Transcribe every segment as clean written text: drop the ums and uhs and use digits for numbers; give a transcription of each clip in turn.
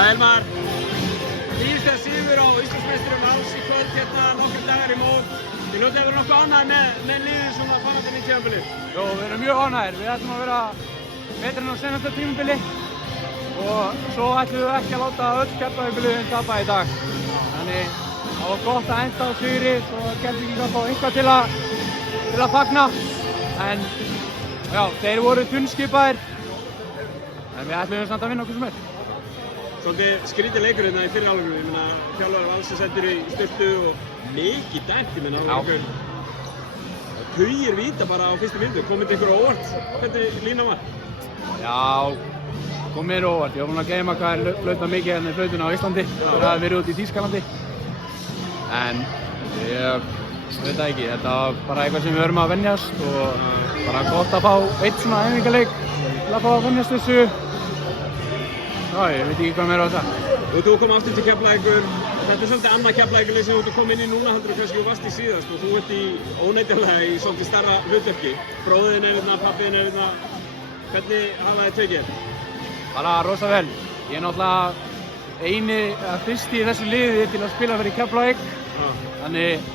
Elmar, nýjasta sigur á Íslandsmeisturum Vals í kvöld hérna nokkrum dagar í mót. Þið hljótið að vera nokkuð ánægðir með liðið svona framhaldið í tímabili? Jó, við erum mjög ánægðir. Við ætlum að vera betri en á seinasta tímabili og svo ætlum við ekki að láta öll Keflavíkurliðin tapa í dag. Þannig það var gott að enda á sigri svo Keflvíkingar fá eitthvað til að fagna. En já, þeir voru þunnskipaðir en við ætlum samt að vinna okkur sem er. Svolítið skrítið leikur hérna í fyrri hálfleikum. Ég meina, þjálfari Vals er settur í sturtu og mikið dæmt. Ég meina, það var tugir víta bara á fyrstu mínútu. Kom þetta ykkur á óvart hvernig línan var? Já, kom mér á óvart. Ég var búinn að gleyma hvað er flautað mikið hérna í flautuna á Íslandi fyrir að vera út í Þýskalandi. En ég veit það ekki. Þetta var bara eitthvað sem við verðum að venjast og bara gott að fá eitt svona æfingaleik til að fá að venjast þessu. Já, ég veit ekki hvað meira á það. Og þú kom aftur til Keflavíkur. Þetta er svolítið annað Keflavíkurlið sem þú ert að koma inn í núna heldur en kannski þú varst í síðast og þú ert í óneitanlega í svolítið starra hlutverki. Bróðirinn er hérna, pabbiðinn er hérna. Hvernig hafa þið tekið? Bara rosa vel. Ég er náttúrulega fyrsti í þessu liði til að spila fyrir Keflavík. Þannig,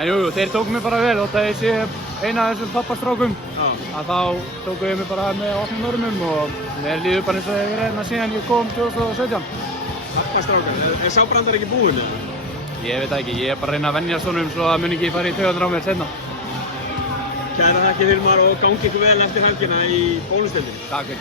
en jú, þeir tóku mig bara vel. Þótt að ég sé eina af þessum pappastrákum að þá tóku ég mig bara með opnum örmum og mér líður bara eins og ég verið hérna síðan ég kom 2017. Pappastrákar, er sá brandar ekki búinn eða? Ég veit það ekki, ég er bara að reyna að venjast honum svo það mun ekki fara í taugarnar á mér seinna. Kæra þakkir Hilmar og gangi ykkur vel eftir helgina í bónusdeildinni. Takk.